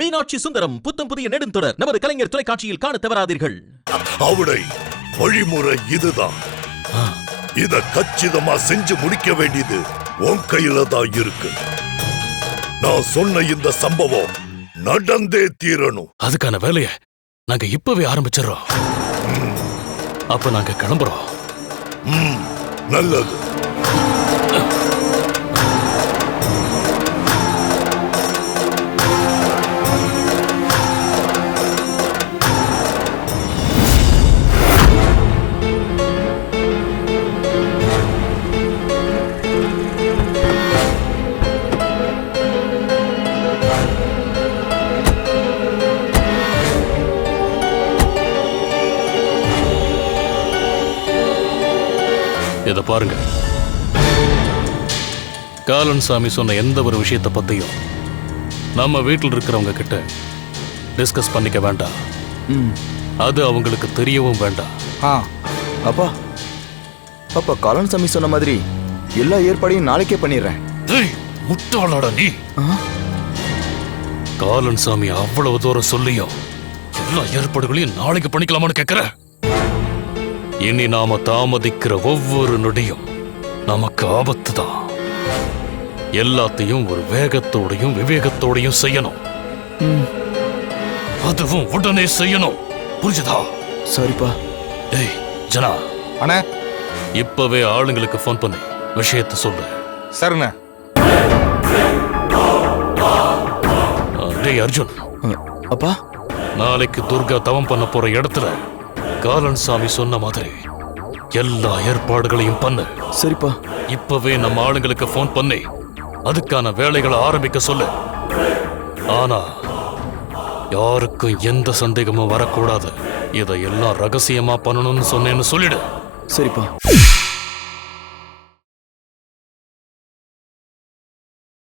மீனாட்சி சுந்தரம் புத்தம் புதிய நெடுந்தொடர் நமது கலைஞர் தொலைக்காட்சியில் காண தவறாதீர்கள். அவடை வழிமுறை இதுதான். இத கச்சிதமா செஞ்சு முடிக்க வேண்டியது உன் கையில தான் இருக்கு. நான் சொன்ன இந்த சம்பவம் நடந்தே தீரணும். அதுக்கான வேலைய நாங்க இப்பவே ஆரம்பிச்சிடறோம். அப்ப நாங்க கிளம்புறோம். நல்லது. இத பாருங்க, காலன் சாமி சொன்ன எந்த ஒரு விஷயத்தை பத்தியும் நம்ம வீட்டில் இருக்கிறவங்க கிட்ட டிஸ்கஸ் பண்ணிக்க வேண்டாம். அது அவங்களுக்கு தெரியவும் வேண்டாம். அப்பா அப்பா காலன் சாமி சொன்ன மாதிரி எல்லா ஏற்பாடையும் நாளைக்கே பண்ணிடுறேன். முட்டாளாடா நீ. காலன் சாமி அவ்வளவு தூரம் சொல்லியும் எல்லா ஏற்பாடுகளையும் நாளைக்கு பண்ணிக்கலாமான்னு கேட்கிற? இனி நாம தாமதிக்கிற ஒவ்வொரு நொடியும் நமக்கு ஆபத்து தான். எல்லாத்தையும் ஒரு வேகத்தோடையும் விவேகத்தோடையும் செய்யணும். அதுவும் உடனே செய்யணும். புரிஞ்சுதா? சரிப்பா. டேய் ஜனா, அண்ணா இப்பவே ஆளுங்களுக்கு போன் பண்ணி விஷயத்தை சொல்லு. சரிண்ணா. டேய் அர்ஜுன், அப்பா நாளைக்கு துர்கா தவம் பண்ண போற இடத்துல காலன் சாமி சொன்ன மாதிரி எல்லா ஏற்பாடுகளையும் பண்ணு. சரிப்பா. இப்பவே நம்ம ஆளுங்களுக்கு போன் பண்ணி அதுக்கான வேலைகளை ஆரம்பிக்க சொல்லு. ஆனா யாருக்கும் எந்த சந்தேகமும் வரக்கூடாது. இதையெல்லாம் ரகசியமா பண்ணணும்னு சொன்னேன்னு சொல்லிடு. சரிப்பா.